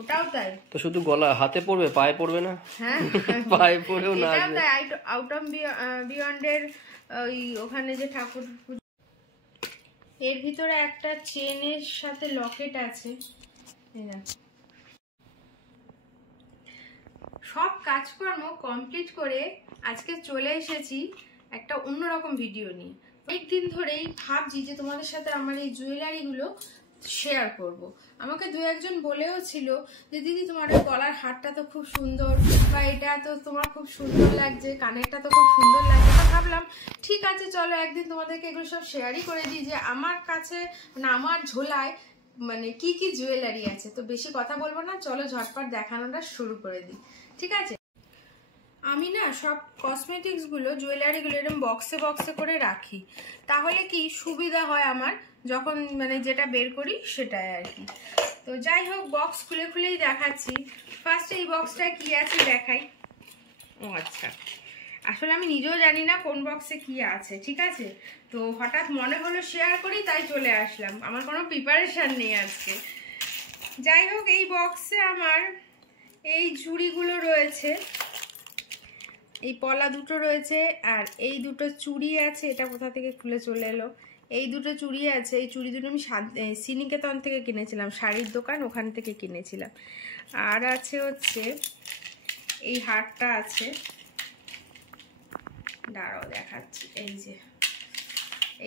ওটাও তাই তো শুধু গলা হাতে পড়বে, পায়ে পড়বে না? হ্যাঁ পায়ে পড়েও না। এটাও তাই আউট অফ বিয়ন্ডের ওই ওখানে যে ঠাকুর, এর ভিতরে একটা চেনের সাথে লকেট আছে। সব কাজকর্ম কমপ্লিট করে আজকে চলে এসেছি একটা অন্যরকম ভিডিও নিয়ে। অনেকদিন ধরেই ভাবছি যে তোমাদের সাথে আমার এই জুয়েলারিগুলো শেয়ার করব। আমাকে দু একজন বলেও ছিল যে দিদি তোমার ওই গলার হারটা তো খুব সুন্দর, বা এটা তো তোমার খুব সুন্দর লাগছে, কানেরটা তো খুব সুন্দর লাগছে। তো ভাবলাম ঠিক আছে চলো একদিন তোমাদেরকে এগুলো সব শেয়ারই করে দিই যে আমার কাছে মানে আমার ঝোলায় মানে কি কি জুয়েলারি আছে। তো বেশি কথা বলবো না, চলো ঝটপট দেখানোটা শুরু করে দিই, ঠিক আছে? আমি না সব কসমেটিক্স গুলো জুয়েলারি গুলো এরকম বক্সে বক্সে করে রাখি, তাহলে কি সুবিধা হয় আমার যখন মানে যেটা বের করি সেটাই আর কি। তো যাই হোক বক্স খুলে খুলেই দেখাচ্ছি। ফার্স্ট এই বক্সটা কি আছে দেখাই। ও আচ্ছা, আসলে আমি নিজেও জানি না কোন বক্সে কি আছে, ঠিক আছে? তো হঠাৎ মনে হলো শেয়ার করি তাই চলে আসলাম, আমার কোনো প্রিপারেশন নেই আজকে। যাই হোক এই বক্সে আমার এই ঝুড়িগুলো রয়েছে, এই পলা দুটো রয়েছে, আর এই দুটো চুড়ি আছে। এটা কোথা থেকে খুলে চলে এলো? এই দুটো চুড়ি আছে। এই চুড়ি দুটো আমি শ্রীনিকেতন থেকে কিনেছিলাম, শাড়ির দোকান, ওখান থেকে কিনেছিলাম। আর আছে হচ্ছে এই হারটা আছে, দাঁড়াও দেখাচ্ছি। এই যে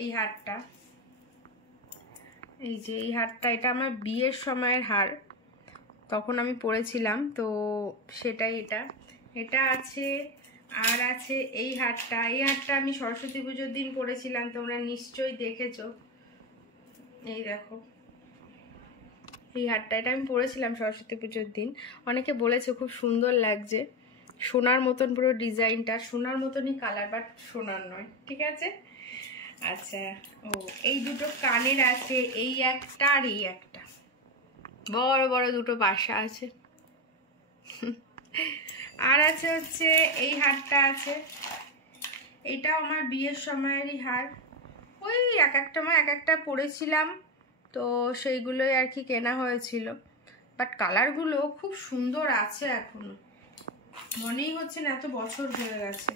এই হারটা, এই যে এই হারটা, এটা আমার বিয়ের সময়ের হার, তখন আমি পরেছিলাম, তো সেটাই এটা। এটা আছে। আর আছে এই হারটা, এই হারটা আমি সরস্বতী পুজোর দিন পরেছিলাম, তোমরা নিশ্চয়ই দেখেছো। এই দেখো এই হারটা, এটা আমি পরেছিলাম সরস্বতী পুজোর দিন। অনেকে বলেছে খুব সুন্দর লাগছে, সোনার মতন পুরো ডিজাইনটা, সোনার মতনই কালার, বাট সোনার নয়, ঠিক আছে? আচ্ছা, ও এই দুটো কানের আছে, এই একটা আর এই একটা, বড় বড় দুটো বাসা আছে। আর আছে হচ্ছে এই হারটা আছে, এটাও আমার বিয়ের সময়েরই হার। ওই এক একটা মা এক একটা পরেছিলাম, তো সেইগুলোই আর কি কেনা হয়েছিল। বাট কালারগুলো খুব সুন্দর আছে এখনো, মনেই হচ্ছে না এত বছর হয়ে গেছে।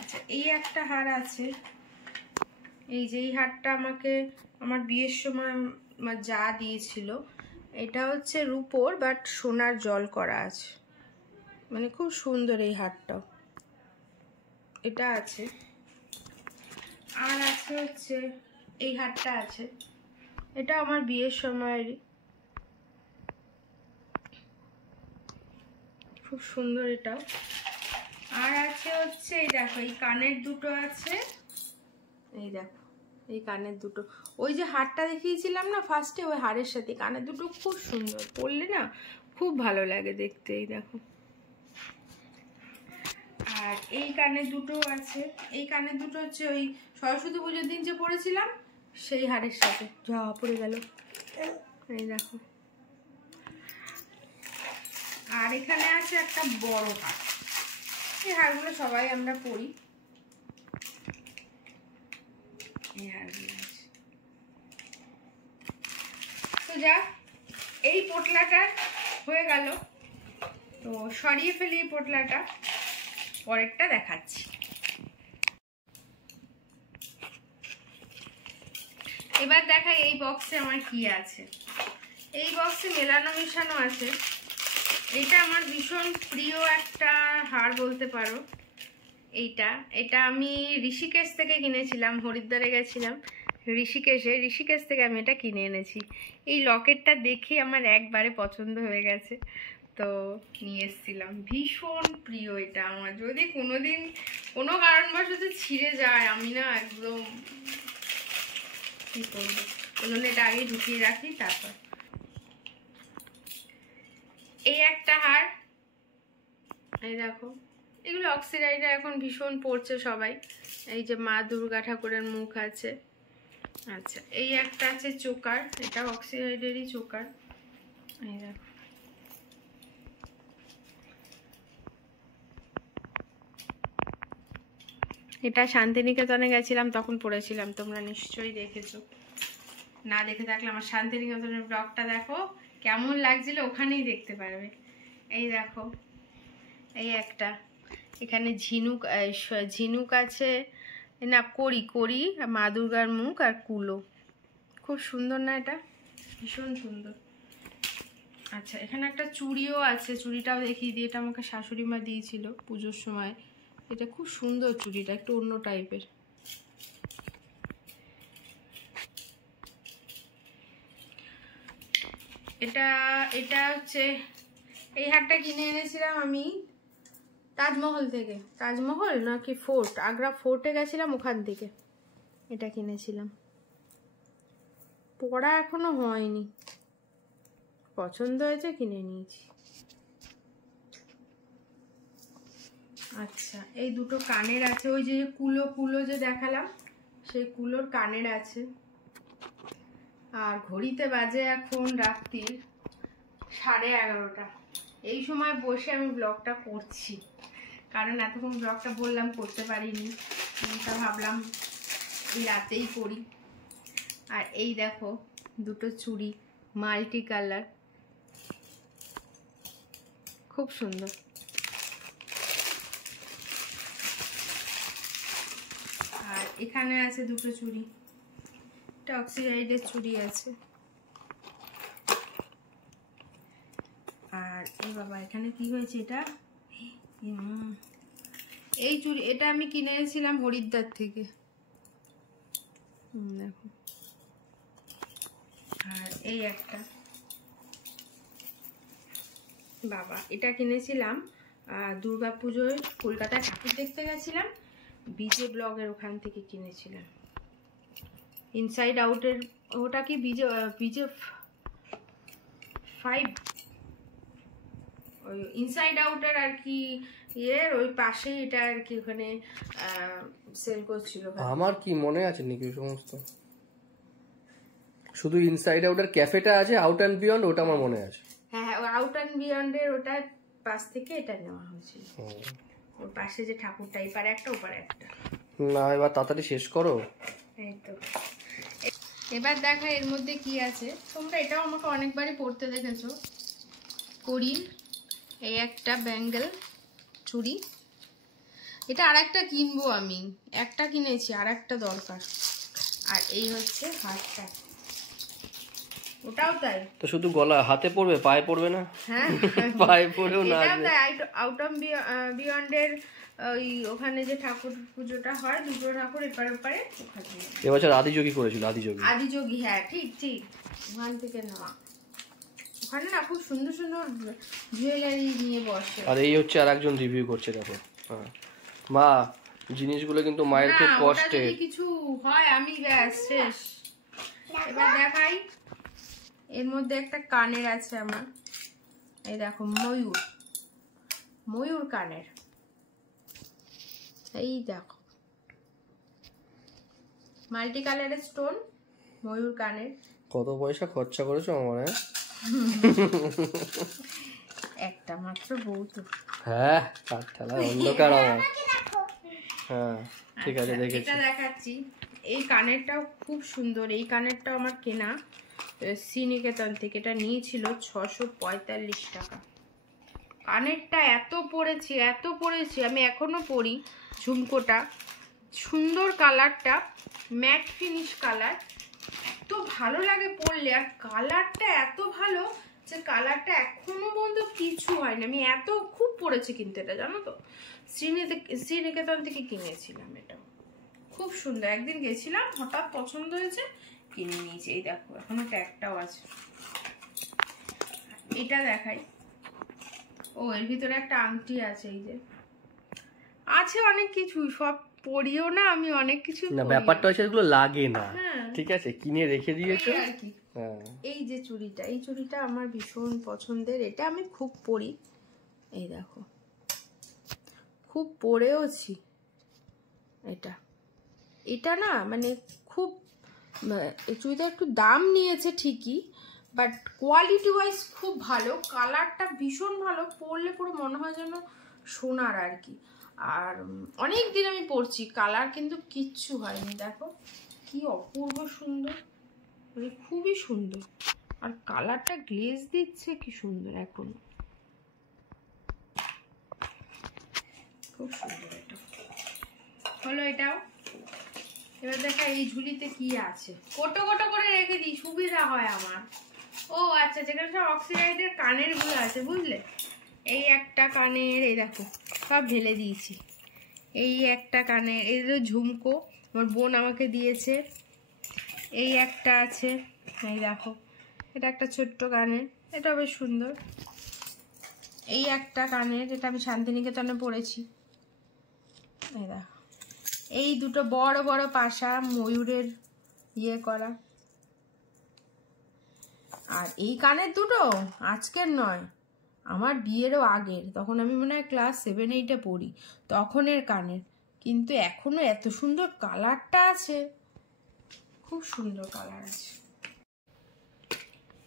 আচ্ছা এই একটা হার আছে, এই যে এই হারটা আমাকে আমার বিয়ের সময় আমার যা দিয়েছিল। এটা হচ্ছে রূপোর বাট সোনার জল করা আছে, মানে খুব সুন্দর এই হারটাও। এটা আছে। আর আছে হচ্ছে এই হারটা আছে, এটা আমার বিয়ের সময়েরই, খুব সুন্দর এটাও। আর আছে হচ্ছে এই দেখো এই কানের দুটো আছে, এই দেখো এই কানের দুটো, ওই যে হারটা দেখিয়েছিলাম না ফার্স্টে, ওই হারের সাথে কানের দুটো খুব সুন্দর, পরলে না খুব ভালো লাগে দেখতে। এই দেখো। আর এই কানের দুটো আছে, এই কানের দুটো হচ্ছে ওই সরস্বতী পুজোর দিন যে পরেছিলাম সেই হারের সাথে, যা পড়ে গেল। এই দেখো। আর এখানে আছে একটা বড় হার, এই হারগুলো সবাই আমরা পরি, এই হারগুলো আছে। তো যা এই পোটলাটা হয়ে গেল, তো সরিয়ে ফেলি এই পোটলাটা, পরেরটা দেখাচ্ছি। এবার দেখাই এই বক্সে আমার কি আছে। এই বক্সে মেলানো মিশানো আছে। এটা আমার ভীষণ প্রিয় একটা হার বলতে পারো। এটা আমি ঋষিকেশ থেকে কিনেছিলাম, হরিদ্বারে গেছিলাম ঋষিকেশ থেকে আমি এটা কিনে এনেছি। এই লকেটটা দেখে আমার একবারে পছন্দ হয়ে গেছে, তো নিয়ে এসেছিলাম। ভীষণ প্রিয় এটা আমার, যদি কোনোদিন কোনো কারণবশত ছিঁড়ে যায় আমি না একদম কি করবো, ওই জন্য এটা আগে ঢুকিয়ে রাখি। তারপর এই একটা হার, এই দেখো এগুলো অক্সিডাইজার এখন ভীষণ পড়ছে সবাই। এই যে মা দুর্গা ঠাকুরের মুখ আছে। আচ্ছা এই একটা আছে চোকার, এটা অক্সিডাইজারই চোকার। এই দেখো। এটা শান্তিনিকেতনে গেছিলাম তখন পড়েছিলাম, তোমরা নিশ্চয়ই দেখেছো, না দেখে থাকলে আমার শান্তিনিকেতনের ব্লগটা দেখো, কেমন লাগছিল ওখানেই দেখতে পারবে। এই দেখো, এই একটা এখানে ঝিনুক আছে, না করি করি, মা দুর্গার মুখ আর কুলো। খুব সুন্দর না এটা? ভীষণ সুন্দর। আচ্ছা, এখানে একটা চুড়িও আছে, চুড়িটাও দেখিয়ে দিই। এটা আমাকে শাশুড়ি মা দিয়েছিল পুজোর সময়। এটা খুব সুন্দর চুড়িটা, একটু অন্য টাইপের। এটা হচ্ছে, এই হারটা কিনে এনেছিলাম আমি তাজমহল থেকে। তাজমহল নাকি ফোর্ট, আগ্রা ফোর্টে গেছিলাম, ওখান থেকে এটা কিনেছিলাম। পড়া এখনো হয়নি, পছন্দ হয়েছে কিনে নিয়েছি। আচ্ছা, এই দুটো কানের আছে, ওই যে কুলো যে দেখালাম সেই কুলোর কানের আছে। আর ঘড়িতে বাজে এখন রাত্রির 11:30। এই সময় বসে আমি ব্লগটা করছি, কারণ এতক্ষণ ব্লগটা বললাম করতে পারিনি, তা ভাবলাম এই রাতেই করি। আর এই দেখো দুটো চুড়ি, মাল্টি কালার, খুব সুন্দর। আর এখানে আছে দুটো চুড়ি, অক্সিডাইজের চুড়ি আছে। আর এই বাবা, এখানে কি হয়েছে? এটা এই চুড়ি, এটা আমি কিনে এনেছিলাম হরিদ্বার থেকে, দেখো। আর এই একটা বাবা, এটা কিনেছিলাম দুর্গাপুজোয়, কলকাতায় ঠাকুর দেখতে গেছিলাম, বিজে ব্লগের ওখান থেকে কিনেছিলাম। ইনসাইড আউটের, ওটা কি বিজে 5, ওই ইনসাইড আউটের আর কি এর ওই পাশে এটা আর কি, ওখানে সেল করছিল। আমার কি মনে আছে নাকি সমস্ত? শুধু ইনসাইড আউটের ক্যাফেটা আছে, আউট অ্যান্ড বিয়ন্ড ওটা আমার মনে আছে। হ্যাঁ, আউট অ্যান্ড বিয়ন্ডের ওটার পাশ থেকে এটা নেওয়া হয়েছিল। ওর পাশে যে ঠাকুরটা, এই পারে একটা ওপারে একটা। না, এবার তাড়াতাড়ি শেষ করো। এই তো, এবার দেখা এর মধ্যে কি আছে। তোমরা এটাও আমাকে অনেকবারই পড়তে দেখেছো। করির এই একটা ব্যাঙ্গেল চুড়ি, এটা আর একটা কিনবো আমি, একটা কিনেছি আর একটা দরকার। আর এই হচ্ছে হারটা, ওটাও তাই। তো শুধু গলা হাতে পড়বে, পায়ে পড়বে না? হ্যাঁ, পায়ে পড়েও না। এটাও তাই। আউট অফ বিয়ন্ডের ওই ওখানে যে ঠাকুর পুজোটা হয়, দুটো ঠাকুর এপারে ওপারে, ওখানে এবছর আদিযোগী করেছিল। আদিযোগী, হ্যাঁ ঠিক ওখান থেকে নেওয়া। ওখানে না খুব সুন্দর সুন্দর জুয়েলারি নিয়ে বসে। আর এই হচ্ছে আর একজন রিভিউ করছে, দেখো। মা, জিনিসগুলো কিন্তু মায়ের খুব কষ্টে। কিছু হয় আমি ব্যাস শেষ। এবার দেখাই, এর মধ্যে একটা কানের আছে আমার, এই দেখো, ময়ূর কানের, এই দেখো, মাল্টি কালারের স্টোন, ময়ূর কানের। কত পয়সা খরচা করেছো আমার? একটা মাত্র বউ তো। হ্যাঁ, কাঠ ঠেলায় অন্ধকার আমার। হ্যাঁ ঠিক আছে, দেখেছি। এটা দেখাচ্ছি, এই কানেরটাও খুব সুন্দর। এই কানেরটাও আমার কেনা শ্রীনিকেতন থেকে, এটা নিয়েছিল 645 টাকা। কানেরটা এত পরেছি আমি, এখনো পরি। ঝুমকোটা সুন্দর, কালারটা ম্যাট ফিনিশ কালার, এত ভালো লাগে পরলে। আর কালারটা এত ভালো যে কালারটা এখনো পর্যন্ত কিছু হয়নি। আমি এত খুব পরেছি কিন্তু এটা, জানো তো, শ্রীনিকেতন থেকে কিনেছিলাম। এটা খুব সুন্দর, একদিন গেছিলাম, হঠাৎ পছন্দ হয়েছে, কিনে নিয়েছি। এই দেখো, এখনো ট্যাগটাও আছে। এটা দেখাই, ও এর ভিতরে একটা আংটি আছে, এই যে আছে অনেক কিছু, সব পরিও না আমি, অনেক কিছু না, ব্যাপারটা হচ্ছে এগুলো লাগে না, ঠিক আছে, কিনে রেখে দিয়েছো আর কি। এই যে চুড়িটা, এই চুড়িটা আমার ভীষণ পছন্দের, এটা আমি খুব পরি। এই দেখো, খুব পরেওছি এটা না, মানে খুব, এই চুড়িটা একটু দাম নিয়েছে ঠিকই, বাট কোয়ালিটি ওয়াইজ খুব ভালো। কালারটা ভীষণ ভালো, পরলে পুরো মনে হয় যেন সোনার আর কি। আর অনেক দিন আমি পরছি, কালার কিন্তু কিচ্ছু হয়নি। দেখো কি অপূর্ব সুন্দর, মানে খুবই সুন্দর। আর কালারটা গ্লেজ দিচ্ছে কি সুন্দর, এখন খুব সুন্দর। এটা হলো, এটাও। এবার দেখা এই ঝুলিতে কি আছে, কোটো কোটো করে রেখে দিই, সুবিধা হয় আমার। ও আচ্ছা, যেখানে সব অক্সিডাইজের কানের গুলো আছে, বুঝলে? এই একটা কানের, এই দেখো সব ঢেলে দিয়েছি। এই একটা কানের, এই যে ঝুমকো আমার বোন আমাকে দিয়েছে। এই একটা আছে, এই দেখো, এটা একটা ছোট্ট কানের, এটা বেশ সুন্দর। এই একটা কানের, এটা আমি শান্তিনিকেতনে পড়েছি। এই দেখো, এই দুটো বড় বড় পাশা ময়ূরের ইয়ে করা। আর এই কানের দুটো আজকের নয়, আমার বিয়েরও আগের, তখন আমি মনে হয় ক্লাস 7-8-এ পড়ি, তখনের কানের। কিন্তু এখনো এত সুন্দর কালারটা আছে, খুব সুন্দর কালার আছে।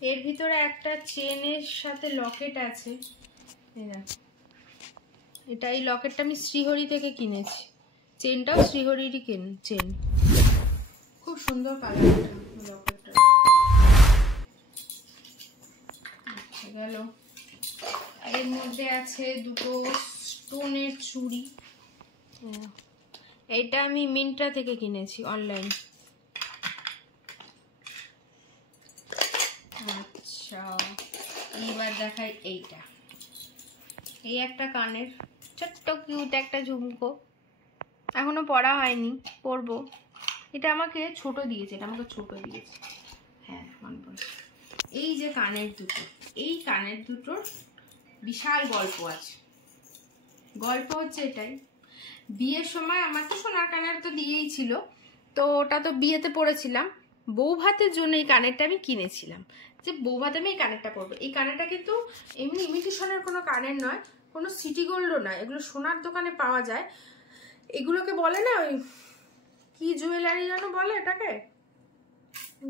এর ভিতরে একটা চেনের সাথে লকেট আছে, এই দেখো। এটা, এই লকেটটা আমি শ্রীহরি থেকে কিনেছি, চেনটাও শ্রীহরিরই চেন। খুব সুন্দর কালারটা, লকেটটা। আচ্ছা, গেল। এর মধ্যে আছে দুটো স্টোনের চুড়ি। এইটা আমি মিন্ত্রা থেকে কিনেছি, অনলাইন। আচ্ছা, এইবার দেখাই এইটা। এই একটা কানের ছোট্ট কিউট একটা ঝুমকো, এখনো পরা হয়নি, পরবো। এটা আমাকে ছোট দিয়েছে, এটা আমাকে ছোট দিয়েছে, হ্যাঁ মনে পড়ে। এই যে কানের দুটো, এই কানের দুটোর বিশাল গল্প আছে। গল্প হচ্ছে এটাই, বিয়ের সময় আমার তো সোনার কানের তো দিয়েই ছিল, তো ওটা তো বিয়েতে পরেছিলাম। বউ ভাতের জন্য এই কানেরটা আমি কিনেছিলাম, যে বউ ভাতে আমি এই কানেরটা পরবো। এই কানেরটা কিন্তু এমনি ইমিটেশনের কোনো কানের নয়, কোনো সিটি গোল্ডও নয়, এগুলো সোনার দোকানে পাওয়া যায়। এগুলোকে বলে না, ওই কি জুয়েলারি যেন বলে এটাকে,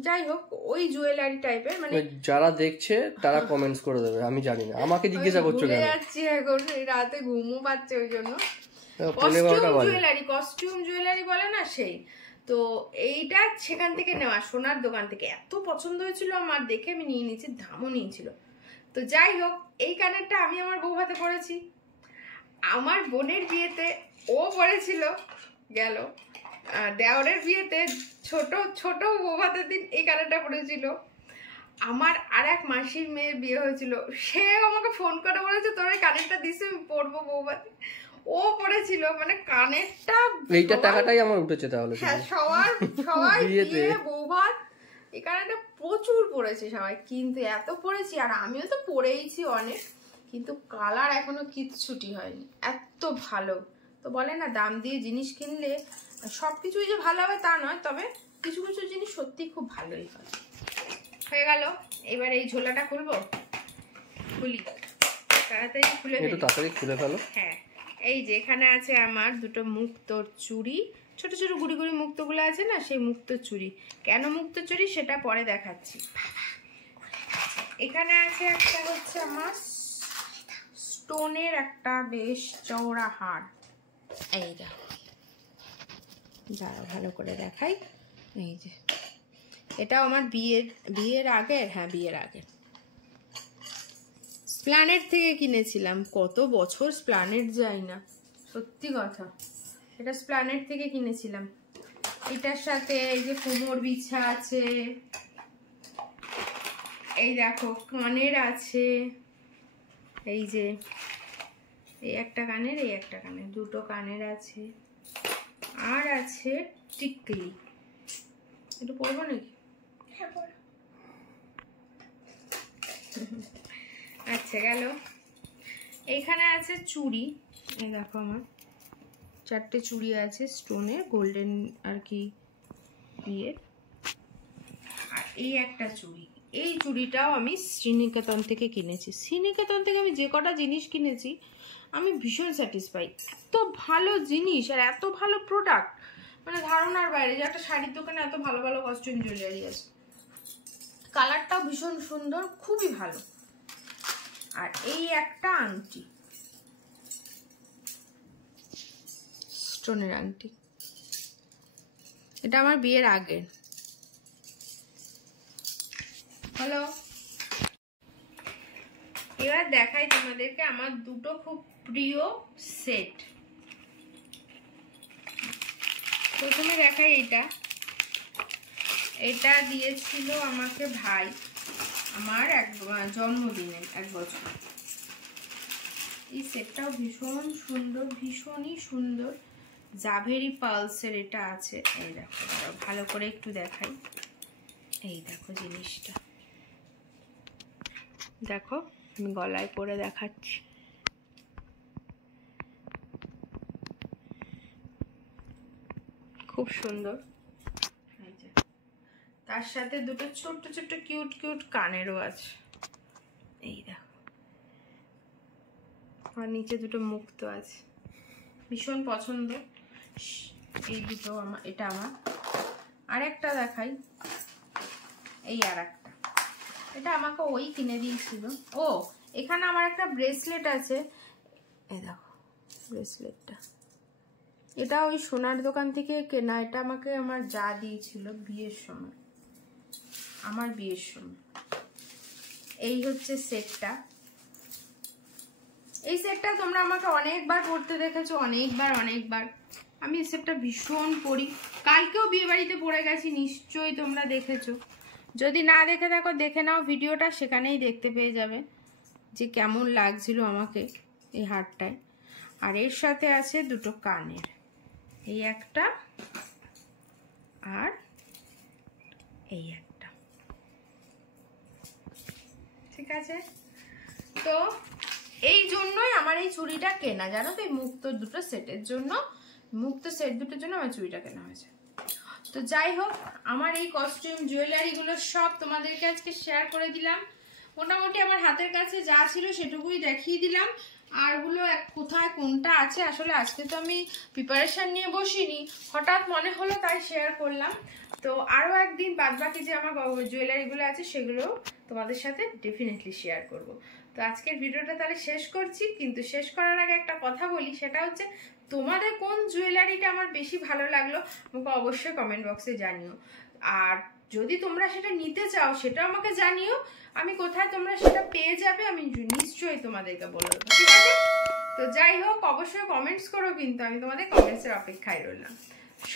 যাই হোক ওই জুয়েলারি টাইপের। মানে যারা দেখছে তারা কমেন্টস করে দেবে, আমি জানি না, আমাকে জিজ্ঞাসা করছো কেন? যাচ্ছি এখন, রাতে ঘুমও পাচ্ছে ওই জন্য। কস্টিউম জুয়েলারি বলে না, সেই। তো এইটা সেখান থেকে নেওয়া, সোনার দোকান থেকে। এত পছন্দ হয়েছিল আমার, দেখে আমি নিয়ে নিয়েছি, দামও নিয়েছিল। তো যাই হোক, এই কানেরটা আমি আমার বউ হাতে পরেছি, আমার বোনের বিয়েতে ও পরেছিল, গেল দেওরের বিয়েতে ছোট ছোট বউ ভাতের দিন এই কানেরটা পরেছিল। আমার আর এক মাসির মেয়ের বিয়ে হয়েছিল, সেও আমাকে ফোন করে বলেছে তোর এই কানেরটা দিস, আমি পরবো বউ ভাতে। ও পড়েছিল, মানে কানেরটা, এইটা টাকাটাই আমার উঠেছে তাহলে। হ্যাঁ, সবাই বিয়ে বউ ভাত এই কানেরটা প্রচুর পড়েছে সবাই, কিন্তু এত পড়েছি, আর আমিও তো পড়েইছি অনেক, কিন্তু কালার এখনো কিচ্ছুটি হয়নি, এত ভালো। তো বলে না, দাম দিয়ে জিনিস কিনলে সবকিছুই যে ভালো হবে তা নয়, তবে কিছু কিছু জিনিস সত্যি খুব ভালোই হয়। হয়ে গেল, এবার এই ঝোলাটা খুলবো, খুলি তাড়াতাড়ি, খুলে ফেলো। হ্যাঁ, এই যে এখানে আছে আমার দুটো মুক্তোর চুড়ি, ছোট ছোট গুড়ি গুড়ি মুক্তগুলো আছে না, সেই মুক্তোর চুড়ি। কেন মুক্তোর চুড়ি সেটা পরে দেখাচ্ছি। এখানে আছে একটা হচ্ছে আমার স্টোনের একটা বেশ চওড়া হার, এই দেখো, দাঁড়া ভালো করে দেখাই। এই যে এটাও আমার বিয়ের আগের, হ্যাঁ বিয়ের আগের, স্প্ল্যানেট থেকে কিনেছিলাম। কত বছর স্প্ল্যানেট যাই না, সত্যি কথা। এটা স্প্ল্যানেট থেকে কিনেছিলাম। এটার সাথে এই যে কোমর বিছা আছে, এই দেখো কানের আছে, এই যে এই একটা কানের, এই একটা কানের, দুটো কানের আছে, আর আছে টিকলি। একটু পরবো নাকি? আচ্ছা, গেল। এখানে আছে চুড়ি, এই দেখো আমার 4টে চুড়ি আছে স্টোনের, গোল্ডেন আর কি ইয়ে। আর এই একটা চুড়ি, এই চুড়িটাও আমি শ্রীনিকেতন থেকে কিনেছি। শ্রীনিকেতন থেকে আমি যে কটা জিনিস কিনেছি আমি ভীষণ স্যাটিসফাই, এত ভালো জিনিস আর এত ভালো প্রোডাক্ট, মানে ধারণার বাইরে যে একটা শাড়ির দোকানে এত ভালো ভালো কস্টিউম জুয়েলারি আছে। কালারটাও ভীষণ সুন্দর, খুবই ভালো। আর এই একটা আংটি, স্টোনের আংটি, এটা আমার বিয়ের আগের। হলো, এবার দেখাই তোমাদেরকে আমার দুটো খুব প্রিয় সেট। প্রথমে দেখাই এটা দিয়েছিল আমাকে ভাই আমার জন্মদিনে 1 বছর। এই সেটটাও ভীষণ সুন্দর, ভীষণই সুন্দর। জাভেরি পালসের এটা আছে। এই দেখো, ভালো করে একটু দেখাই। এই দেখো জিনিসটা, দেখো আমি গলায় পরে দেখাচ্ছি। খুব সুন্দর। তার সাথে দুটো ছোট্ট ছোট্ট কিউট কিউট কানেরও আছে। এই দেখো, আর নিচে দুটো মুক্ত আছে, ভীষণ পছন্দ এই দুটো আমার। এটা আমার আরেকটা দেখাই, এই আরেকটা, এটা আমাকে ওই কিনে দিয়েছিল। ও এখানে আমার একটা ব্রেসলেট আছে, এই দেখো ব্রেসলেটটা, এটা ওই সোনার দোকান থেকে কেনা। এটা আমাকে আমার যা দিয়েছিল বিয়ের সময়, আমার বিয়ের সময়। এই হচ্ছে সেটটা। এই সেটটা তোমরা আমাকে অনেকবার পরতে দেখেছো, অনেকবার। আমি এই সেটটা ভীষণ পরি। কালকেও বিয়ে বাড়িতে পরে গেছি, নিশ্চয়ই তোমরা দেখেছো। যদি না দেখে থাকো দেখে নাও ভিডিওটা, সেখানেই দেখতে পেয়ে যাবে যে কেমন লাগছিল আমাকে এই হারটায়। আর এর সাথে আছে দুটো কানের, এই একটা আর এই একটা। ঠিক আছে, তো এই জন্যই আমার এই চুড়িটা কেনা, জানো তো, এই মুক্ত দুটো সেটের জন্য, মুক্ত সেট দুটোর জন্য আমার চুড়িটা কেনা হয়েছে। তো যাই হোক, আমার এই কস্টিউম জুয়েলারিগুলো সব তোমাদেরকে আজকে শেয়ার করে দিলাম। মোটামুটি আমার হাতের কাছে যা ছিল সেটুকুই দেখিয়ে দিলাম। আরগুলো কোথায় কোনটা আছে, আসলে আজকে তো আমি প্রিপারেশন নিয়ে বসিনি, হঠাৎ মনে হলো তাই শেয়ার করলাম। তো আরও একদিন বাদবাকি যে আমার জুয়েলারিগুলো আছে সেগুলো তোমাদের সাথে ডেফিনেটলি শেয়ার করব। তো আজকের ভিডিওটা তাহলে শেষ করছি, কিন্তু শেষ করার আগে একটা কথা বলি, সেটা হচ্ছে তোমাদের কোন জুয়েলারিটা আমার বেশি ভালো লাগলো আমাকে অবশ্যই কমেন্ট বক্সে জানিও। আর যদি তোমরা সেটা নিতে চাও সেটাও আমাকে জানিও, আমি কোথায় তোমরা সেটা পেয়ে যাবে আমি নিশ্চয়ই তোমাদেরকে বলে দেবো। ঠিক আছে, তো যাই হোক অবশ্যই কমেন্টস করো, কিন্তু আমি তোমাদের কমেন্টসের অপেক্ষায় রইলাম।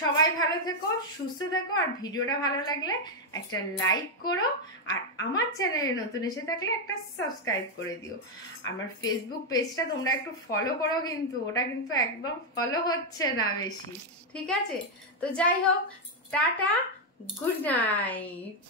সবাই ভালো থেকো, সুস্থ থেকো, আর ভিডিওটা ভালো লাগলে একটা লাইক করো, আর আমার চ্যানেলে নতুন এসে থাকলে একটা সাবস্ক্রাইব করে দিও। আমার ফেসবুক পেজটা তোমরা একটু ফলো করো, কিন্তু ওটা কিন্তু একদম ফলো হচ্ছে না বেশি। ঠিক আছে, তো যাই হোক, টাটা, গুড নাইট।